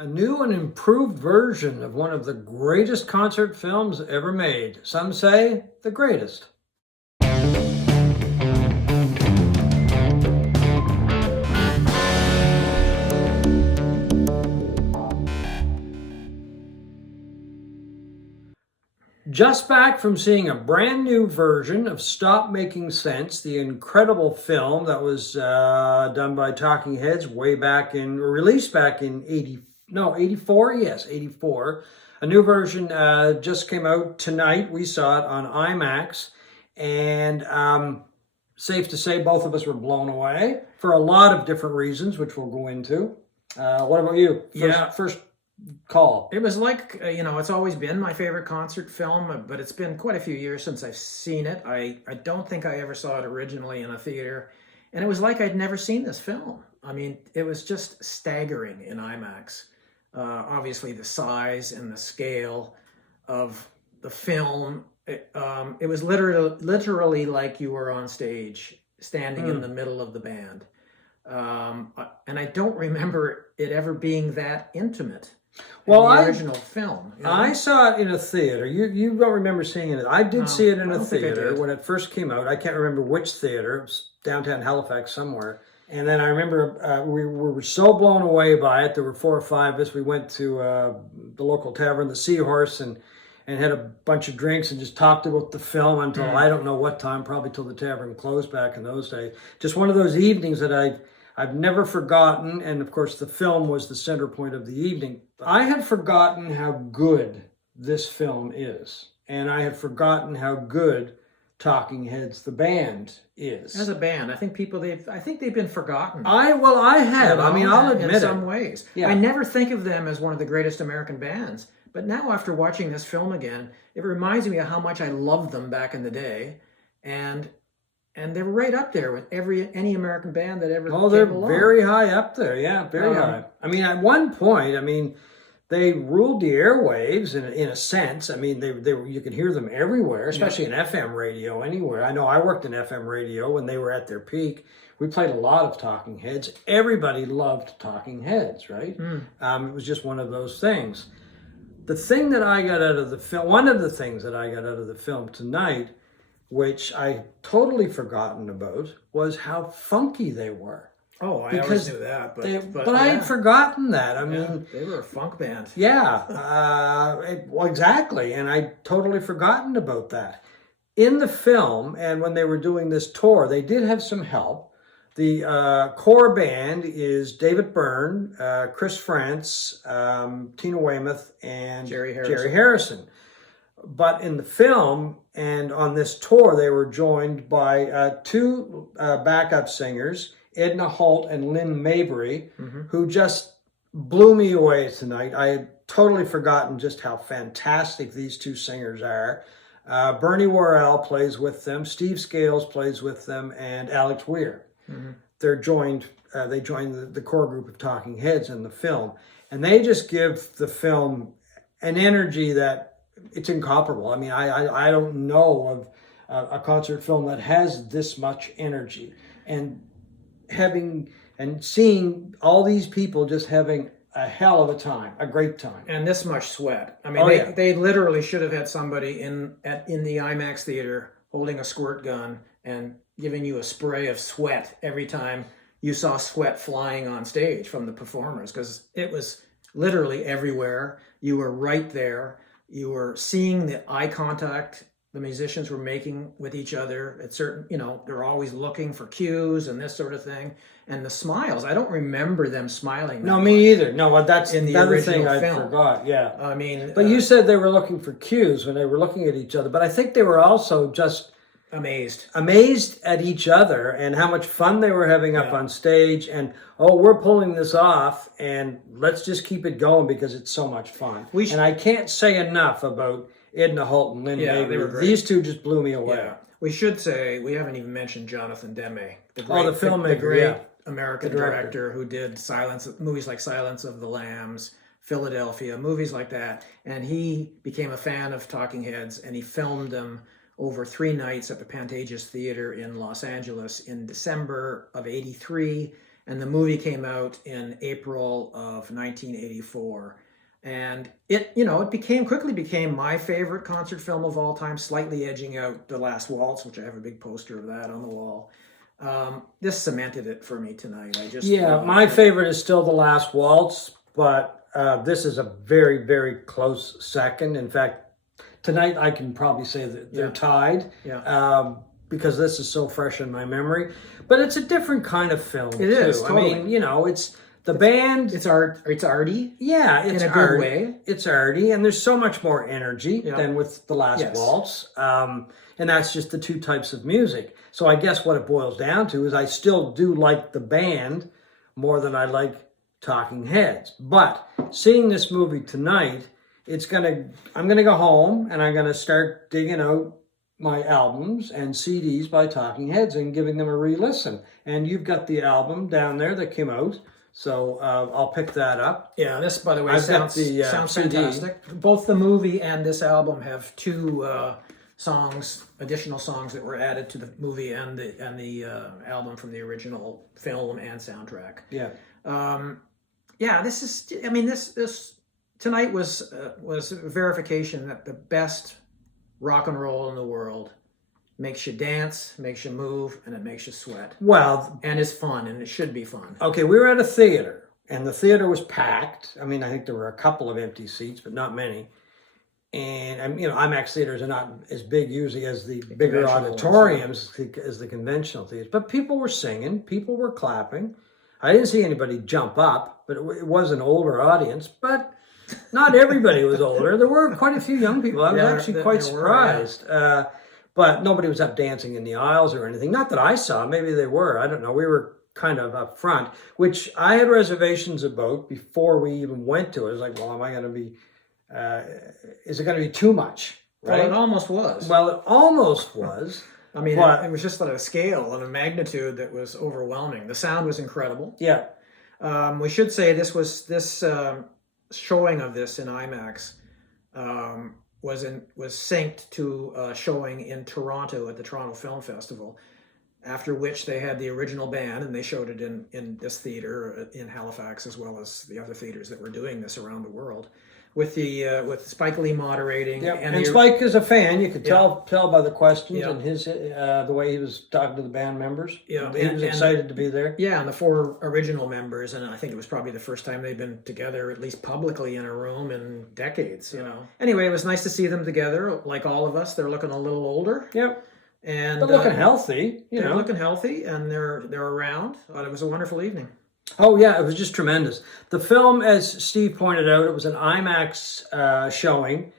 A new and improved version of one of the greatest concert films ever made. Some say the greatest. Just back from seeing a brand new version of Stop Making Sense, the incredible film that was done by Talking Heads released back in 84? Yes, 84. A new version just came out tonight. We saw it on IMAX. And safe to say, both of us were blown away for a lot of different reasons, which we'll go into. What about you? First call. It was like, it's always been my favorite concert film, but it's been quite a few years since I've seen it. I don't think I ever saw it originally in a theater. And it was like I'd never seen this film. I mean, it was just staggering in IMAX. Obviously, the size and the scale of the film, it was literally like you were on stage, standing in the middle of the band. And I don't remember it ever being that intimate. Well, the original film. I saw it in a theater. You don't remember seeing it. I did see it in a theater when it first came out. I can't remember which theater. It was downtown Halifax somewhere. And then I remember we were so blown away by it. There were 4 or 5 of us. We went to the local tavern, the Seahorse, and had a bunch of drinks and just talked about the film until I don't know what time, probably till the tavern closed back in those days. Just one of those evenings that I've never forgotten. And of course, the film was the center point of the evening. I had forgotten how good this film is. And I had forgotten how good Talking Heads, the band, is. As a band, I think they've been forgotten. I have. I mean, I'll admit it. In some ways. Yeah. I never think of them as one of the greatest American bands. But now after watching this film again, it reminds me of how much I loved them back in the day. And they're right up there with any American band that ever came along. They're very high up there. Yeah, very high. I mean, at one point, they ruled the airwaves in a sense. I mean, they you could hear them everywhere, especially in FM radio, anywhere. I know I worked in FM radio when they were at their peak. We played a lot of Talking Heads. Everybody loved Talking Heads, right? It was just one of those things. The thing that I got out of the film, one of the things that I got out of the film tonight, which I totally forgotten about, was how funky they were. Oh, I always knew that, but I had forgotten that. I mean, they were a funk band. Yeah, well, exactly, and I'd totally forgotten about that. In the film, and when they were doing this tour, they did have some help. The core band is David Byrne, Chris Frantz, Tina Weymouth, and Jerry Harrison. But in the film and on this tour, they were joined by 2 backup singers, Ednah, Holt, and Lynn Maybry, who just blew me away tonight. I had totally forgotten just how fantastic these 2 singers are. Bernie Worrell plays with them, Steve Scales plays with them, and Alex Weir. They joined the core group of Talking Heads in the film. And they just give the film an energy that it's incomparable. I mean, I don't know of a concert film that has this much energy. And seeing all these people just having a hell of a time, a great time. And this much sweat. I mean, they literally should have had somebody in the IMAX theater holding a squirt gun and giving you a spray of sweat every time you saw sweat flying on stage from the performers, because it was literally everywhere. You were right there. You were seeing the eye contact the musicians were making with each other at certain, they're always looking for cues and this sort of thing. And the smiles, I don't remember them smiling. No, me either. No, but that's in the other original thing I film. forgot. Yeah. I mean, but you said they were looking for cues when they were looking at each other. But I think they were also just amazed at each other and how much fun they were having up on stage. And we're pulling this off, and let's just keep it going because it's so much fun. And I can't say enough about Ednah, Holt, and Lynn Maybry. They were great. These 2 just blew me away. Yeah. We should say we haven't even mentioned Jonathan Demme, the filmmaker, the great American director who did movies like Silence of the Lambs, Philadelphia, movies like that. And he became a fan of Talking Heads, and he filmed them over 3 nights at the Pantages Theater in Los Angeles in December of '83. and the movie came out in April of 1984. And it quickly became my favorite concert film of all time, slightly edging out The Last Waltz, which I have a big poster of that on the wall. This cemented it for me tonight. My favorite is still The Last Waltz, but this is a very, very close second. In fact, tonight I can probably say that they're tied. Yeah. Because this is so fresh in my memory. But it's a different kind of film. It is, totally. I mean, it's the band. It's arty. Yeah, it's in a arty. good way. It's arty, and there's so much more energy than with The Last Waltz. And that's just the two types of music. So I guess what it boils down to is I still do like the band more than I like Talking Heads. But seeing this movie tonight, I'm gonna go home and I'm gonna start digging out my albums and CDs by Talking Heads and giving them a re-listen. And you've got the album down there that came out, so I'll pick that up. Yeah, this, by the way, I've sounds got the CD. fantastic. Both the movie and this album have two additional songs that were added to the movie and the album from the original film and soundtrack. Yeah. This tonight was verification that the best rock and roll in the world makes you dance, makes you move, and it makes you sweat. Well, and is fun, and it should be fun. Okay, we were at a theater, and the theater was packed. I mean, I think there were a couple of empty seats, but not many. And IMAX theaters are not as big usually as the bigger auditoriums as the conventional theaters. But people were singing, people were clapping. I didn't see anybody jump up, but it was an older audience. But not everybody was older. There were quite a few young people. I was actually quite surprised. But nobody was up dancing in the aisles or anything. Not that I saw. Maybe they were. I don't know. We were kind of up front, which I had reservations about before we even went to it. I was like, well, am I going to be... is it going to be too much? Right? Well, it almost was. Well, it almost was. I mean, it was just at a scale and a magnitude that was overwhelming. The sound was incredible. Yeah. We should say this showing of this in IMAX was synced to a showing in Toronto at the Toronto Film Festival. After which they had the original band, and they showed it in this theater in Halifax, as well as the other theaters that were doing this around the world, with Spike Lee moderating. Yeah, and Spike is a fan. You could tell by the questions and his the way he was talking to the band members. Yeah, he was excited to be there. Yeah, and the four original members, and I think it was probably the first time they'd been together, at least publicly, in a room in decades. Anyway, it was nice to see them together. Like all of us, they're looking a little older. Yep. And they're looking healthy, they're looking healthy, and they're around. It was a wonderful evening. Oh yeah, it was just tremendous. The film, as Steve pointed out, it was an IMAX showing.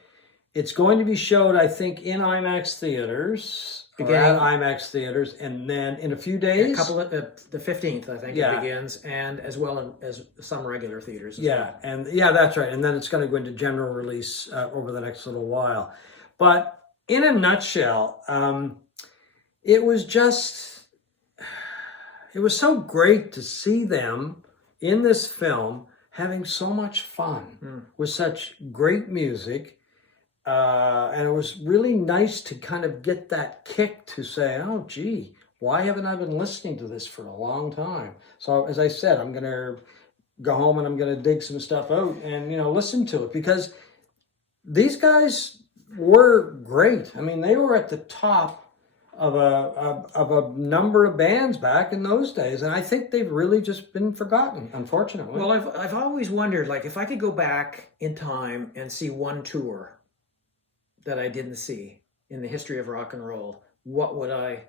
It's going to be showed, I think, in IMAX theaters, or at IMAX theaters, and then in a few days, the 15th, I think, it begins, and as well as some regular theaters. And that's right. And then it's going to go into general release over the next little while. But in a nutshell, it was so great to see them in this film having so much fun with such great music. And it was really nice to kind of get that kick to say, oh, gee, why haven't I been listening to this for a long time? So as I said, I'm going to go home and I'm going to dig some stuff out and, listen to it, because these guys were great. I mean, they were at the top of a number of bands back in those days, and I think they've really just been forgotten, unfortunately. Well, I've always wondered, like, if I could go back in time and see one tour that I didn't see in the history of rock and roll, what would I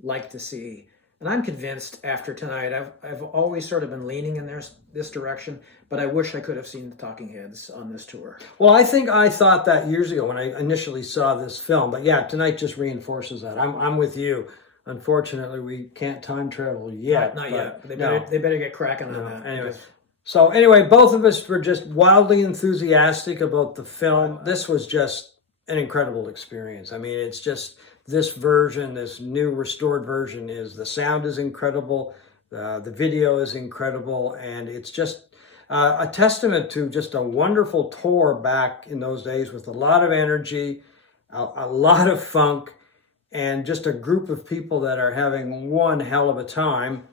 like to see? And I'm convinced after tonight, I've always sort of been leaning in this direction, but I wish I could have seen the Talking Heads on this tour. Well, I think I thought that years ago when I initially saw this film, but yeah, tonight just reinforces that. I'm with you. Unfortunately, we can't time travel yet. Not yet. They better get cracking on that. Anyway, both of us were just wildly enthusiastic about the film. This was just an incredible experience. I mean, it's just... this version, this new restored version, the sound is incredible, the video is incredible, and it's just a testament to just a wonderful tour back in those days with a lot of energy, a lot of funk, and just a group of people that are having one hell of a time.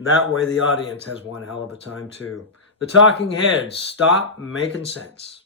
That way the audience has one hell of a time too. The Talking Heads, stop making sense.